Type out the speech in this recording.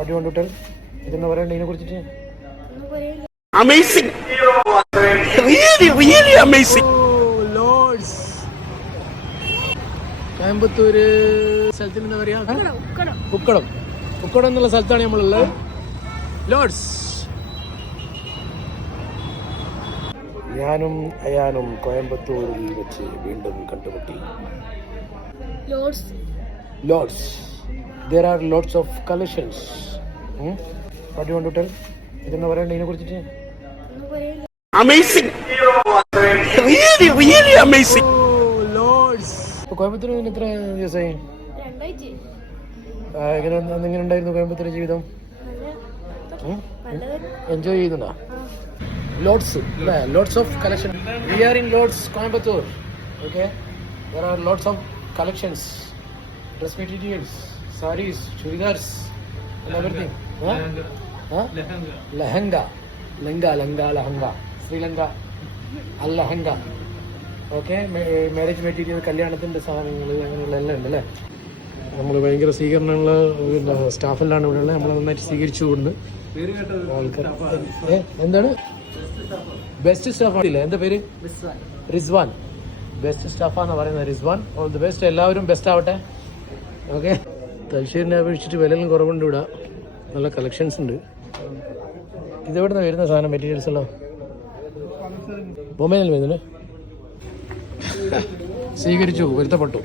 What do you want to tell? ഇതെന്ന് പറയണ്ട ഇതിനെ കുറിച്ചിട്ട്. Amazing. Really amazing. Oh lords. Coimbatore സ്ഥലത്തിന് എന്താ പറയാ? ഉക്കടം. ഉക്കടം എന്നുള്ള സ്ഥലത്താണ് നമ്മളുള്ളത്. ലോർഡ്സ്. ഞാനും അയാനും കോയമ്പത്തൂരിൽ വെച്ച് വീണ്ടും കണ്ടുമുട്ടി. Lots. There are lots of collections. What do you want to tell? ഇതെന്ന് പറയണ്ട ഇതിനെ കുറിച്ചിട്ട്. Amazing. Really amazing. Oh lords. കോയമ്പത്തൂരിൽ എത്ര ദിവസമായി? എങ്ങനെ ഉണ്ടായിരുന്നു കോയമ്പത്തൂർ ജീവിതം? എൻജോയ് ചെയ്യുന്നുണ്ടോ? Lots of collection. We are in Lords, Coimbatore. Okay, there are lots of collections, dress materials, sarees, churidars, and everything. Lehenga, Sri Lanka, lehenga. Okay, marriage material, കല്യാണത്തിൻ്റെ സാധനങ്ങൾ അങ്ങനെയുള്ള എല്ലാം ഉണ്ട് അല്ലേ. നമ്മൾ ഭയങ്കര സ്വീകരണമുള്ള സ്റ്റാഫെല്ലാം ഇവിടെ ഉള്ളത്. നമ്മൾ നന്നായിട്ട് സ്വീകരിച്ചുകൊണ്ട് ആൾക്കാർ. എന്താണ് ബെസ്റ്റ് സ്റ്റാഫ് ആണില്ല? എന്താ പേര്? റിസ്വാൻ. ബെസ്റ്റ് സ്റ്റാഫാന്ന് പറയുന്നത് റിസ്വാൻ. All the best. എല്ലാവരും ബെസ്റ്റ് ആവട്ടെ. ഓക്കെ. തലശ്ശേരിനെ അപേക്ഷിച്ചിട്ട് വിലയും കുറവുണ്ട് ഇവിടെ. നല്ല കളക്ഷൻസ് ഉണ്ട്. ഇതെവിടെ നിന്ന് വരുന്ന സാധനം മെറ്റീരിയൽസ് എല്ലാം? ബൊമ്മയിൽ വരുന്നുണ്ട്. സ്വീകരിച്ചു, പൊരുത്തപ്പെട്ടു.